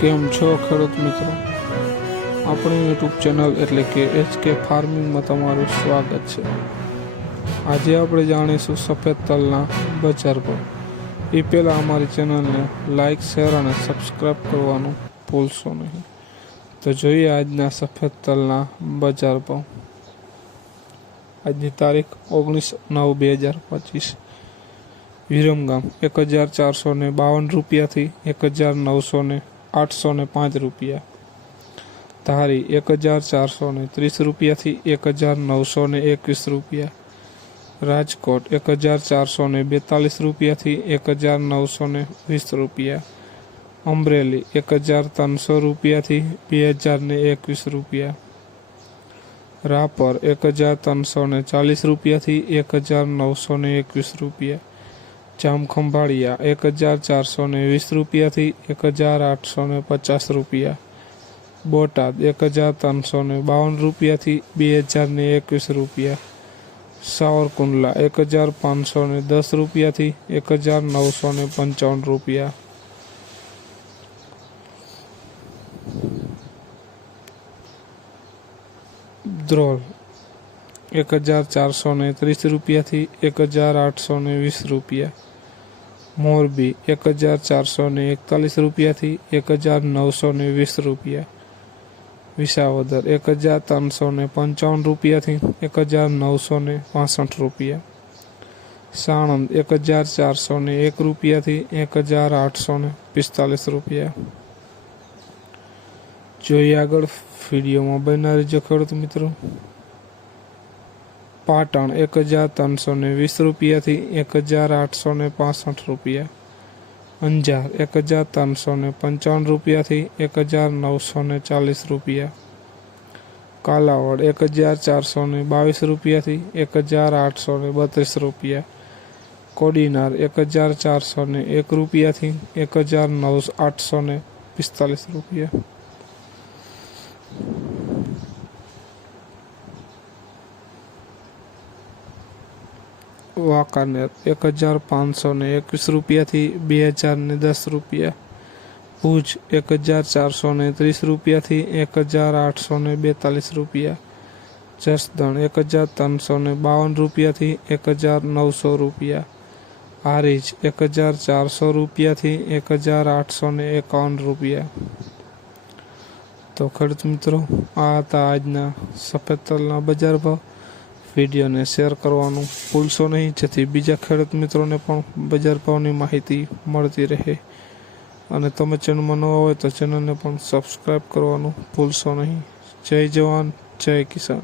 કેમ છો ખેડૂત મિત્રો? આપણી યુટ્યુબ ચેનલ એટલે કે HK ફાર્મિંગમાં તમારું સ્વાગત છે. આજે આપણે જાણીશું સફેદ તલના બજાર ભાવ. એ પહેલાં અમારી ચેનલને લાઇક, શેર અને સબસ્ક્રાઈબ કરવાનું ભૂલશો નહીં. તો જોઈએ આજના સફેદ તલના બજાર ભાવ. આજની તારીખ 19/9/2025. વિરમગામ 1452 રૂપિયાથી 190805 રૂપિયા. ધારી 1430 રૂપિયાથી 1921 રૂપિયા. રાજકોટ 1442 રૂપિયાથી 1920 રૂપિયા. અમરેલી 1300 રૂપિયાથી 2021 રૂપિયા. રાપર 1340 રૂપિયાથી 1921 રૂપિયા. જામખંભાળિયા 1420 રૂપિયાથી 1850 રૂપિયા. બોટાદ 1352 રૂપિયાથી 2021 રૂપિયા. સાવરકુંડલા 1510 રૂપિયાથી 1955 રૂપિયા. ધ્રોલ 1430 રૂપિયાથી 1820 રૂપિયા. મોરબી 1441 રૂપિયાથી 1920 રૂપિયા. વિસાવદર 1355 રૂપિયાથી 1965 રૂપિયા. સાણંદ 1401 રૂપિયાથી 1845 રૂપિયા. જોઈએ આગળ વિડીયોમાં બન્યા રહેજો ખેડૂત મિત્રો. પાટણ 1320 રૂપિયાથી 1865 રૂપિયા. અંજાર 1355 રૂપિયાથી 1940 રૂપિયા. કાલાવડ 1422 રૂપિયાથી 1832 રૂપિયા. કોડીનાર 1401 રૂપિયાથી 1845 રૂપિયા. વાંકાનેર 1521 રૂપિયાથી 2010 રૂપિયા. ભુજ 1430 રૂપિયાથી 1842 રૂપિયા. જસદણ 1352 રૂપિયાથી 1900 રૂપિયા. હારીજ 1400 રૂપિયાથી 1851 રૂપિયા. તો ખેડૂત મિત્રો, આ હતા આજના સફેદ તલના બજાર ભાવ. વિડીયોને શેર કરવાનું ભૂલશો નહીં, જેથી બીજા ખેડૂત મિત્રોને પણ બજાર ભાવની માહિતી મળતી રહે. અને તમે ચેનલમાં નવા હોય તો ચેનલને પણ સબસ્ક્રાઈબ કરવાનું ભૂલશો નહીં. જય જવાન, જય કિસાન.